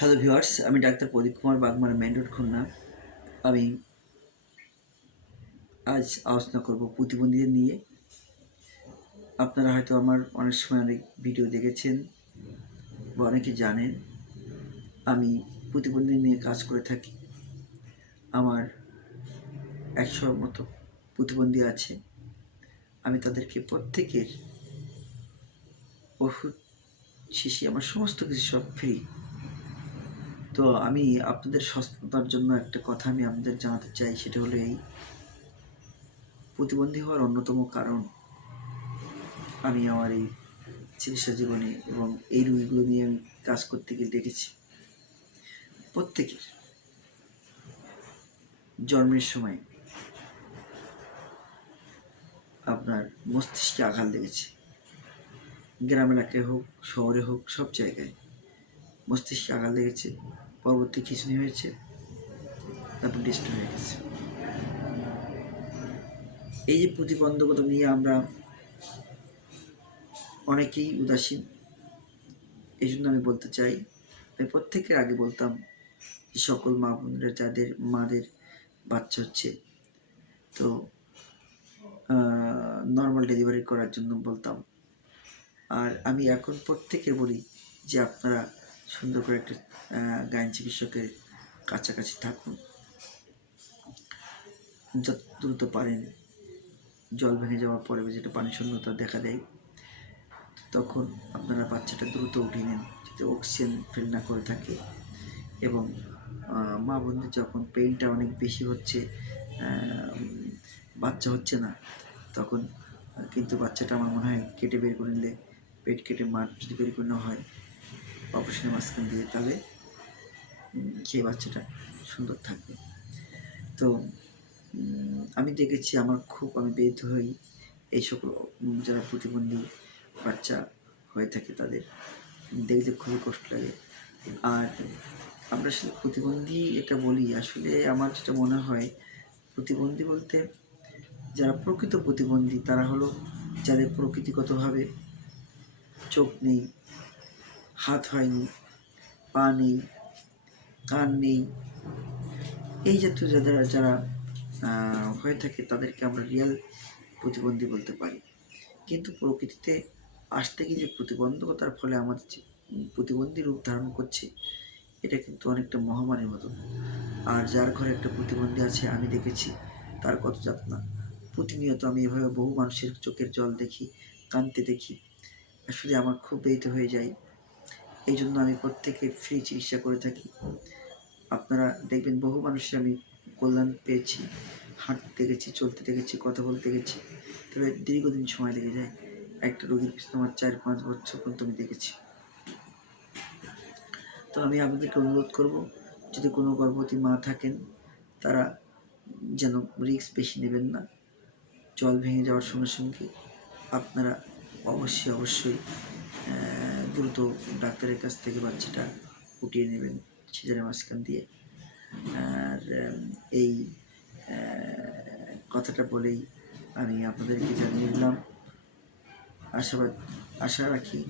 Hello viewers, আমি doctor প্রদীপ Kumar Bagmara main road Khulna. আমি আজ আলোচনা করব প্রতিবন্ধীদের নিয়ে। আপনারা হয়তো আমার অনেক সময় অনেক ভিডিও দেখেছেন বা অনেকে জানেন আমি প্রতিবন্ধী নিয়ে কাজ করে থাকি। আমার 100 মতো প্রতিবন্ধী আছে। আমি তাদেরকে প্রত্যেকের ওষুধ শিশি আমার সমস্ত কিছু সব ফ্রি। তো আমি আপনাদের সচেতনতার জন্য একটা কথা আমি আপনাদের জানাতে চাই, সেটা হলো এই প্রতিবন্ধী হওয়ার অন্যতম কারণ আমি আমার এই চিকিৎসা জীবনে এবং এই রোগীগুলো নিয়ে আমি কাজ করতে গিয়ে দেখেছি প্রত্যেকের জন্মের সময় আপনার মস্তিষ্কে আঘাত লেগেছে। গ্রাম এলাকায় হোক, শহরে হোক, সব জায়গায় মস্তিষ্কে আঘাত লেগেছে, পরবর্তী খিঁচুনি হয়েছে, তারপর ডিস্ট হয়ে গেছে। এই যে প্রতিবন্ধকতা নিয়ে আমরা অনেকেই উদাসীন। এই জন্য আমি বলতে চাই, আমি প্রত্যেকের আগে বলতাম যে সকল মা বোনেরা যাদের মাদের বাচ্চা হচ্ছে, তো নর্মাল ডেলিভারি করার জন্য বলতাম। আর আমি এখন প্রত্যেকের বলি যে আপনারা সুন্দর করে একটা গাইন চিকিৎসকের কাছাকাছি থাকুন। যত দ্রুত পারেন, জল ভেঙে যাওয়ার পরে যেটা পানি শূন্যতা দেখা দেয়, তখন আপনারা বাচ্চাটা দ্রুত উঠিয়ে নেন যাতে অক্সিজেন ফিল না করে থাকে। এবং মা বোনদের যখন পেইনটা অনেক বেশি হচ্ছে, বাচ্চা হচ্ছে না, তখন কিন্তু বাচ্চাটা আমার মনে হয় কেটে বের করে নিলে, পেট কেটে মার যদি বের করে নেওয়া হয় অপারেশনের মাঝখান দিয়ে, তাহলে সেই বাচ্চাটা সুন্দর থাকবে। তো আমি দেখেছি, আমি ব্যথিত হই এই সকল যারা প্রতিবন্ধী বাচ্চা হয়ে থাকে তাদের দেখলে খুবই কষ্ট লাগে। আর আমরা আসলে প্রতিবন্ধী এটা বলি, আসলে আমার যেটা মনে হয় প্রতিবন্ধী বলতে যারা প্রকৃত প্রতিবন্ধী তারা হলো যাদের প্রকৃতিগতভাবে চোখ নেই, হাত হয়নি, পা নেই, কান নেই, এই জাতীয় যারা হয়ে থাকে তাদেরকে আমরা রিয়েল প্রতিবন্ধী বলতে পারি। কিন্তু প্রকৃতিতে আসতে গিয়ে যে প্রতিবন্ধকতার ফলে আমাদের যে প্রতিবন্ধী রূপ ধারণ করছে, এটা কিন্তু অনেকটা মহামারীর মতো। আর যার ঘরে একটা প্রতিবন্ধী আছে আমি দেখেছি তার কত যাতনা। প্রতিনিয়ত আমি এভাবে বহু মানুষের চোখের জল দেখি, কাঁদতে দেখি, আসলে আমার খুব ব্যথিত হয়ে যায়। এই জন্য আমি প্রত্যেকের ফ্রি চিকিৎসা করে থাকি। আপনারা দেখবেন বহু মানুষের আমি কল্যাণ পেয়েছি, হাঁটতে দেখেছি, চলতে দেখেছি, কথা বলতে দেখেছি। তবে দীর্ঘদিন সময় লেগে যায়। একটা রোগীর পিছনে আমার 4-5 বছর পর্যন্ত আমি দেখেছি। তো আমি আপনাদেরকে অনুরোধ করব, যদি কোনো গর্ভবতী মা থাকেন তারা যেন রিস্ক বেশি নেবেন না। জল ভেঙে যাওয়ার সঙ্গে সঙ্গে আপনারা অবশ্যই দ্রুত ডাক্তারের কাছ থেকে বাচ্চাটা উঠিয়ে নেবেন সিজারের মাঝখান দিয়ে। আর এই কথাটা বলেই আমি আপনাদেরকে জানিয়ে দিলাম। আশা রাখি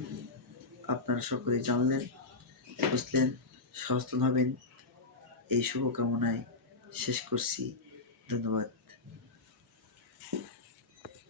আপনারা সকলে জানলেন, বুঝলেন, সচেতন হবেন, এই শুভকামনায় শেষ করছি। ধন্যবাদ।